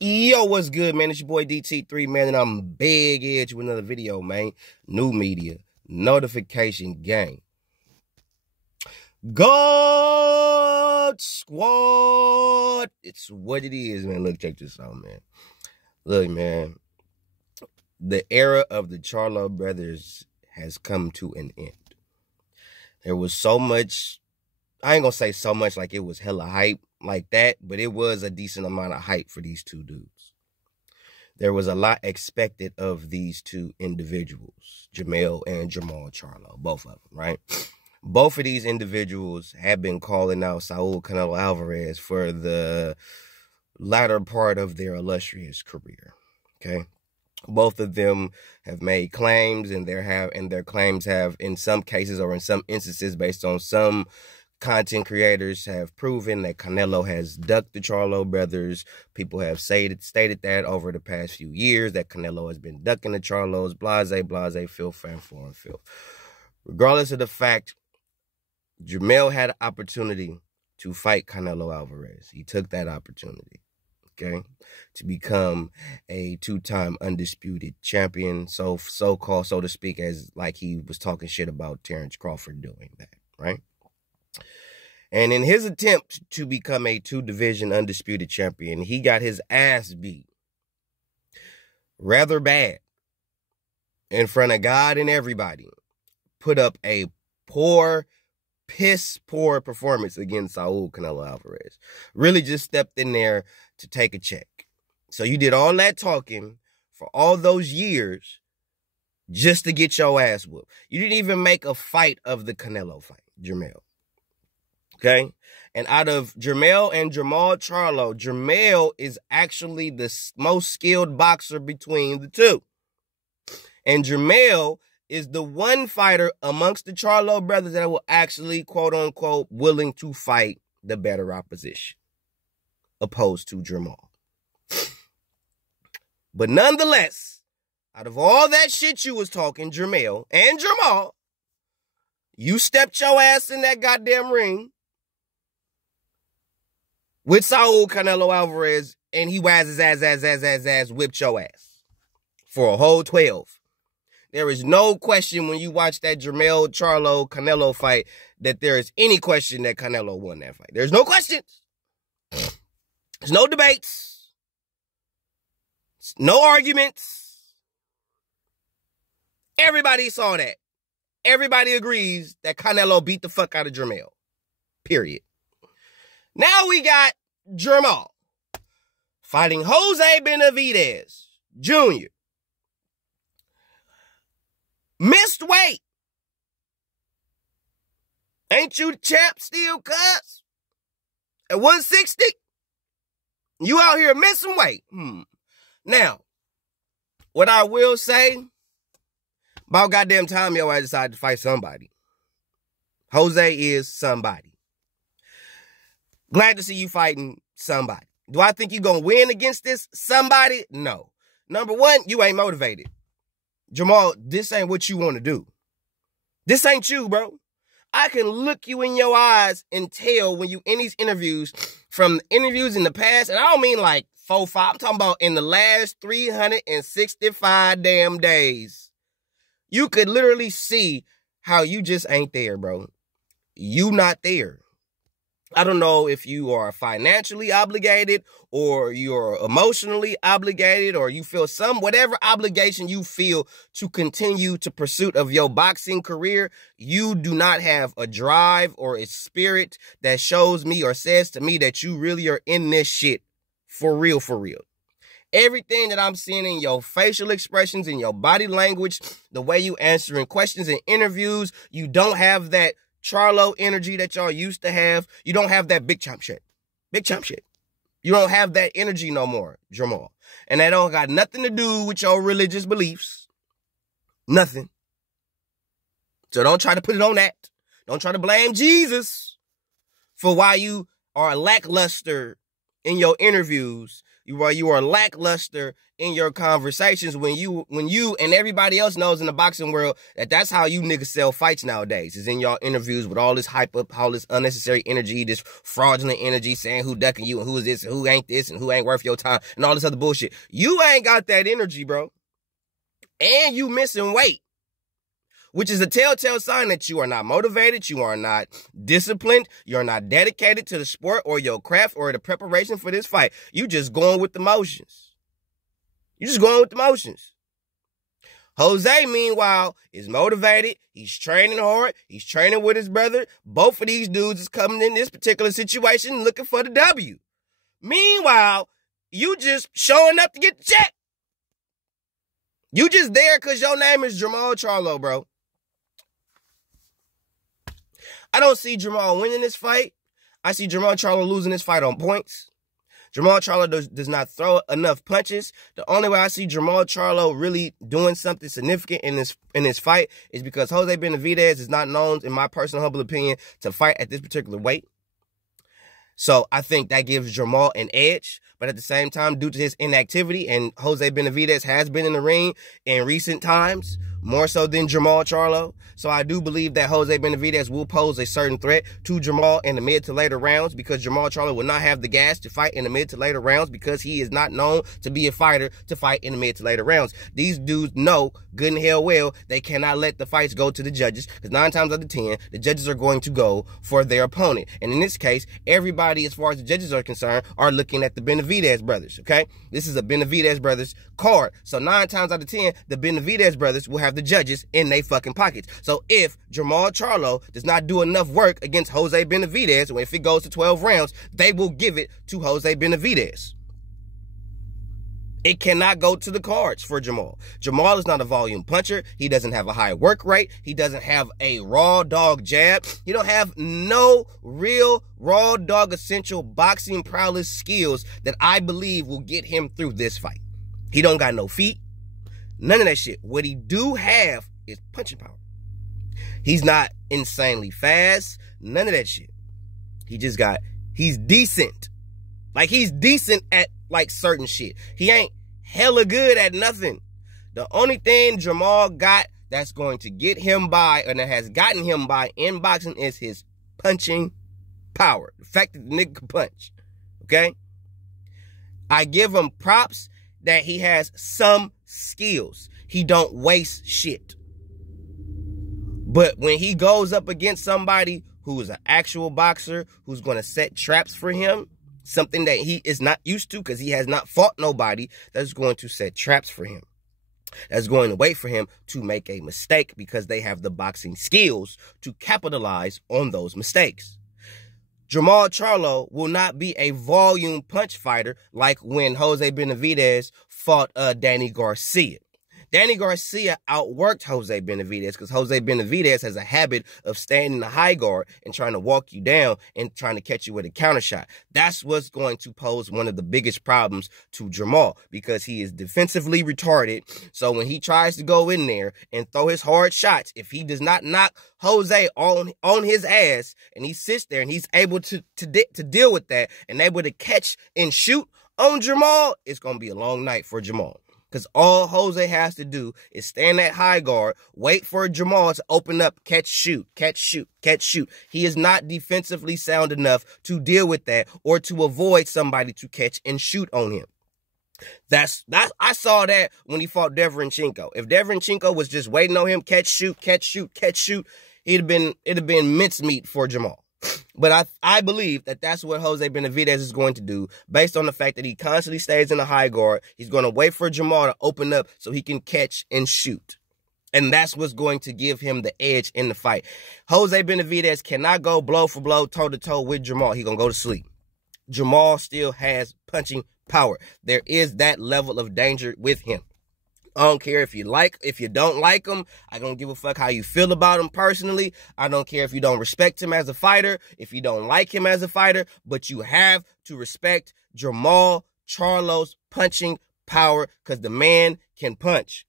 Yo, what's good, man? It's your boy DT3, man, and I'm big edge with another video, man. New media, notification gang. God Squad. It's what it is, man. Look, check this out, man. Look, man. The era of the Charlo brothers has come to an end. There was so much, I ain't gonna say so much like it was hella hype like that, but it was a decent amount of hype for these two dudes. There was a lot expected of these two individuals, Jermall and Jermall Charlo, both of them, right? Both of these individuals have been calling out Saul Canelo Alvarez for the latter part of their illustrious career, okay? Both of them have made claims, and their claims have, in some cases or in some instances, based on some content creators, have proven that Canelo has ducked the Charlo brothers. People have stated that over the past few years, that Canelo has been ducking the Charlos, blase, filth, fanfare, and filth. Regardless of the fact, Jermall had an opportunity to fight Canelo Alvarez. He took that opportunity, okay, to become a two-time undisputed champion, so-called, so to speak, as like he was talking shit about Terrence Crawford doing that, right? And in his attempt to become a two-division undisputed champion, he got his ass beat rather bad in front of God and everybody. Put up a piss poor performance against Saul Canelo Alvarez. Really just stepped in there to take a check. So you did all that talking for all those years just to get your ass whooped. You didn't even make a fight of the Canelo fight, Jermall. Okay? And out of Jermall and Jermall Charlo, Jermall is actually the most skilled boxer between the two. And Jermall is the one fighter amongst the Charlo brothers that will actually, quote unquote, willing to fight the better opposition, opposed to Jermall. But nonetheless, out of all that shit you was talking, Jermall and Jermall, you stepped your ass in that goddamn ring with Saul Canelo Alvarez, and he was his ass, whipped your ass for a whole 12. There is no question when you watch that Jermall Charlo Canelo fight that there is any question that Canelo won that fight. There's no questions. There's no debates. No arguments. Everybody saw that. Everybody agrees that Canelo beat the fuck out of Jermall. Period. Now we got Jermall fighting Jose Benavidez Jr. Missed weight. Ain't you the champ still, cuz? At 160? You out here missing weight. Now, what I will say, about goddamn time your ass decided to fight somebody. Jose is somebody. Glad to see you fighting somebody. Do I think you're going to win against this somebody? No. Number one, you ain't motivated. Jermall, this ain't what you want to do. This ain't you, bro. I can look you in your eyes and tell when you in these interviews, from interviews in the past, and I don't mean like 4, 5. I'm talking about in the last 365 damn days. You could literally see how you just ain't there, bro. You not there. I don't know if you are financially obligated or you're emotionally obligated or you feel whatever obligation you feel to continue to pursuit of your boxing career. You do not have a drive or a spirit that shows me or says to me that you really are in this shit for real, for real. Everything that I'm seeing in your facial expressions, in your body language, the way you answering questions in interviews, you don't have that Charlo energy that y'all used to have. You don't have that big chump shit. Big chump shit. You don't have that energy no more, Jermall. And that don't got nothing to do with your religious beliefs. Nothing. So don't try to put it on that. Don't try to blame Jesus for why you are lackluster in your interviews. You are lackluster in your conversations when you and everybody else knows in the boxing world that that's how you niggas sell fights nowadays, is in y'all interviews with all this hype up, all this unnecessary energy, this fraudulent energy, saying who ducking you and who is this and who ain't this and who ain't worth your time and all this other bullshit. You ain't got that energy, bro. And you missing weight, which is a telltale sign that you are not motivated, you are not disciplined, you're not dedicated to the sport or your craft or the preparation for this fight. You just going with the motions. You just going with the motions. Jose, meanwhile, is motivated. He's training hard. He's training with his brother. Both of these dudes is coming in this particular situation looking for the W. Meanwhile, you just showing up to get the check. You just there because your name is Jermall Charlo, bro. I don't see Jermall winning this fight. I see Jermall Charlo losing this fight on points. Jermall Charlo does not throw enough punches. The only way I see Jermall Charlo really doing something significant in this fight is because Jose Benavidez is not known, in my personal humble opinion, to fight at this particular weight. So I think that gives Jermall an edge. But at the same time, due to his inactivity, and Jose Benavidez has been in the ring in recent times, more so than Jermall Charlo. So I do believe that Jose Benavidez will pose a certain threat to Jermall in the mid to later rounds, because Jermall Charlo will not have the gas to fight in the mid to later rounds because he is not known to be a fighter to fight in the mid to later rounds. These dudes know good and hell well they cannot let the fights go to the judges, because 9 times out of 10, the judges are going to go for their opponent. And in this case, everybody, as far as the judges are concerned, are looking at the Benavidez brothers, okay? This is a Benavidez brothers card. So 9 times out of 10, the Benavidez brothers will have the judges in their fucking pockets. So if Jermall Charlo does not do enough work against Jose Benavidez, or if it goes to 12 rounds, they will give it to Jose Benavidez. It cannot go to the cards for Jermall. Jermall is not a volume puncher. He doesn't have a high work rate. He doesn't have a raw dog jab. He don't have no real raw dog essential boxing prowess skills that I believe will get him through this fight. He don't got no feet. None of that shit. What he do have is punching power. He's not insanely fast. None of that shit. He's decent. Like, he's decent at, like, certain shit. He ain't hella good at nothing. The only thing Jermall got that's going to get him by, and that has gotten him by in boxing, is his punching power. The fact that the nigga can punch. Okay? I give him props that he has some skills. He don't waste shit. But when he goes up against somebody who is an actual boxer, who's going to set traps for him, something that he is not used to because he has not fought nobody that's going to set traps for him, that's going to wait for him to make a mistake because they have the boxing skills to capitalize on those mistakes. Jermall Charlo will not be a volume punch fighter like when Jose Benavidez fought Danny Garcia. Danny Garcia outworked Jose Benavidez because Jose Benavidez has a habit of staying in the high guard and trying to walk you down and trying to catch you with a counter shot. That's what's going to pose one of the biggest problems to Jermall, because he is defensively retarded. So when he tries to go in there and throw his hard shots, if he does not knock Jose on his ass and he sits there and he's able to deal with that and able to catch and shoot on Jermall, it's going to be a long night for Jermall. Because all Jose has to do is stand at high guard, wait for Jermall to open up, catch, shoot, catch, shoot, catch, shoot. He is not defensively sound enough to deal with that or to avoid somebody to catch and shoot on him. I saw that when he fought Derevyanchenko. If Derevyanchenko was just waiting on him, catch, shoot, catch, shoot, catch, shoot, it'd have been mincemeat for Jermall. But I believe that that's what Jose Benavidez is going to do, based on the fact that he constantly stays in the high guard. He's going to wait for Jermall to open up so he can catch and shoot. And that's what's going to give him the edge in the fight. Jose Benavidez cannot go blow for blow, toe-to-toe with Jermall. He's going to go to sleep. Jermall still has punching power. There is that level of danger with him. I don't care if you don't like him. I don't give a fuck how you feel about him personally. I don't care if you don't respect him as a fighter, if you don't like him as a fighter, but you have to respect Jermall Charlo's punching power, because the man can punch.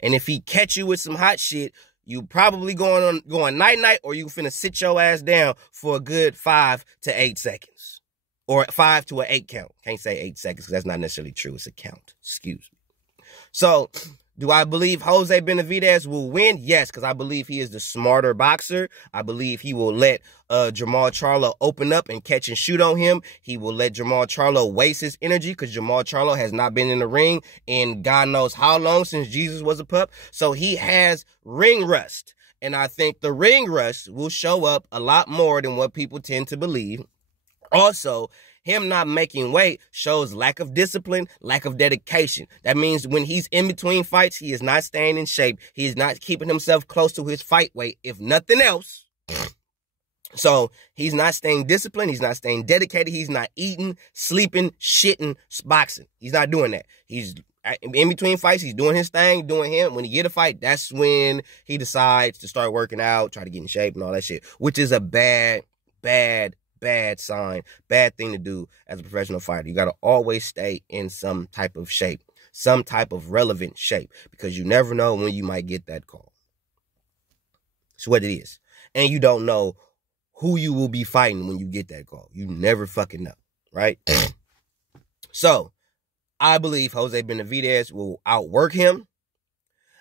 And if he catch you with some hot shit, you probably going night-night, or you finna sit your ass down for a good 5 to 8 seconds. Or 5 to an 8 count. Can't say 8 seconds because that's not necessarily true. It's a count. Excuse me. So, do I believe Jose Benavidez will win? Yes, because I believe he is the smarter boxer. I believe he will let Jermall Charlo open up and catch and shoot on him. He will let Jermall Charlo waste his energy because Jermall Charlo has not been in the ring in God knows how long since Jesus was a pup. So he has ring rust. And I think the ring rust will show up a lot more than what people tend to believe. Also, him not making weight shows lack of discipline, lack of dedication. That means when he's in between fights, he is not staying in shape. He is not keeping himself close to his fight weight, if nothing else. So he's not staying disciplined. He's not staying dedicated. He's not eating, sleeping, shitting, boxing. He's not doing that. He's in between fights. He's doing his thing, doing him. When he get a fight, that's when he decides to start working out, try to get in shape and all that shit, which is a bad sign, bad thing to do as a professional fighter. You got to always stay in some type of shape, some type of relevant shape, because you never know when you might get that call. It's what it is. And you don't know who you will be fighting when you get that call. You never fucking know, right? So, I believe Jose Benavidez will outwork him.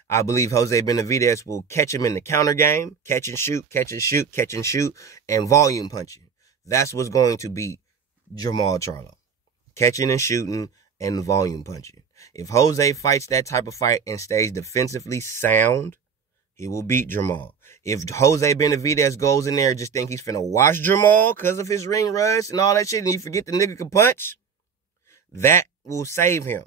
I believe Jose Benavidez will catch him in the counter game, catch and shoot, catch and shoot, catch and shoot, and volume punching. That's what's going to beat Jermall Charlo. Catching and shooting and volume punching. If Jose fights that type of fight and stays defensively sound, he will beat Jermall. If Jose Benavidez goes in there and just think he's finna wash Jermall because of his ring rust and all that shit, and you forget the nigga can punch, that will save him.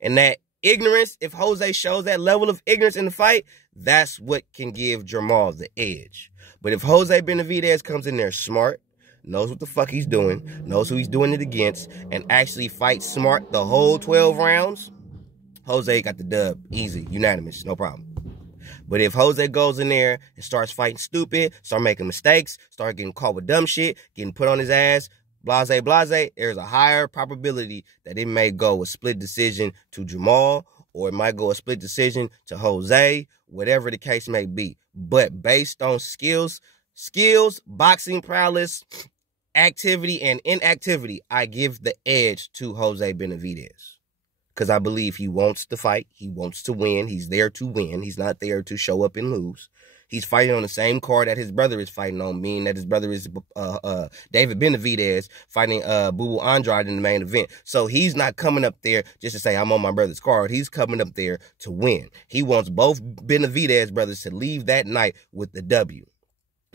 And that ignorance, if Jose shows that level of ignorance in the fight, that's what can give Jermall the edge. But if Jose Benavidez comes in there smart, knows what the fuck he's doing, knows who he's doing it against, and actually fights smart the whole 12 rounds, Jose got the dub. Easy, unanimous, no problem. But if Jose goes in there and starts fighting stupid, start making mistakes, start getting caught with dumb shit, getting put on his ass, blase, there's a higher probability that it may go a split decision to Jermall, or it might go a split decision to Jose, whatever the case may be. But based on skills, boxing prowess, activity, and inactivity, I give the edge to Jose Benavidez. Because I believe he wants to fight. He wants to win. He's there to win. He's not there to show up and lose. He's fighting on the same card that his brother is fighting on, meaning that his brother is David Benavidez fighting Boo Andrade in the main event. So he's not coming up there just to say, I'm on my brother's card. He's coming up there to win. He wants both Benavidez brothers to leave that night with the W.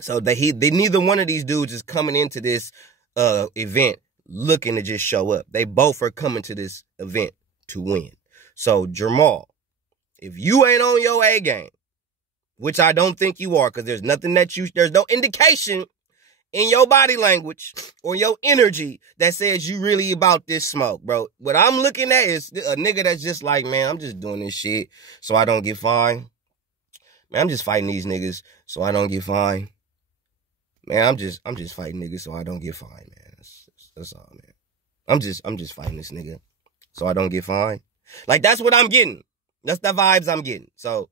So they neither one of these dudes is coming into this event looking to just show up. They both are coming to this event to win. So Jermall, if you ain't on your A game, which I don't think you are, because there's no indication in your body language or your energy that says you really about this smoke, bro. What I'm looking at is a nigga that's just like, man, I'm just doing this shit so I don't get fined. Man, I'm just fighting these niggas so I don't get fined. Man, I'm just fighting niggas so I don't get fined, man. That's all, man. I'm just fighting this nigga so I don't get fined. Like, that's what I'm getting. That's the vibes I'm getting. So,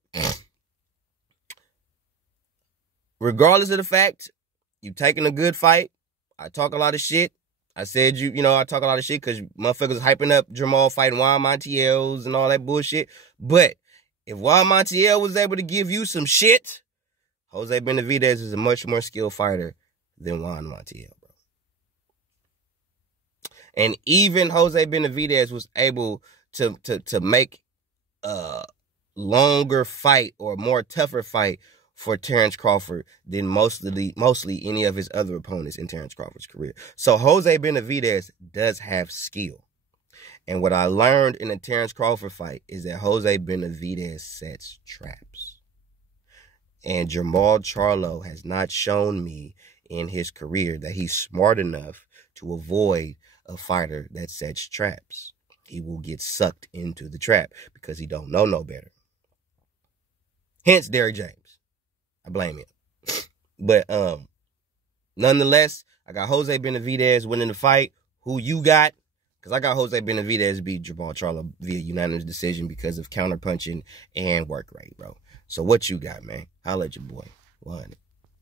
regardless of the fact, you taking a good fight. I talk a lot of shit. I said I talk a lot of shit because motherfuckers hyping up Jermall fighting Juan Montiels and all that bullshit. But if Juan Montiel was able to give you some shit, Jose Benavidez is a much more skilled fighter than Juan Montiel, bro. And even Jose Benavidez was able to make a longer fight or more tougher fight for Terrence Crawford than mostly any of his other opponents in Terrence Crawford's career. So Jose Benavidez does have skill. And what I learned in the Terrence Crawford fight is that Jose Benavidez sets traps. And Jermall Charlo has not shown me in his career that he's smart enough to avoid a fighter that sets traps. He will get sucked into the trap because he don't know no better. Hence Derrick James. I blame him. But nonetheless, I got Jose Benavidez winning the fight. Who you got? Because I got Jose Benavidez beat Jermall Charlo via unanimous decision because of counterpunching and work rate, bro. So what you got, man? Holla at your boy. 100.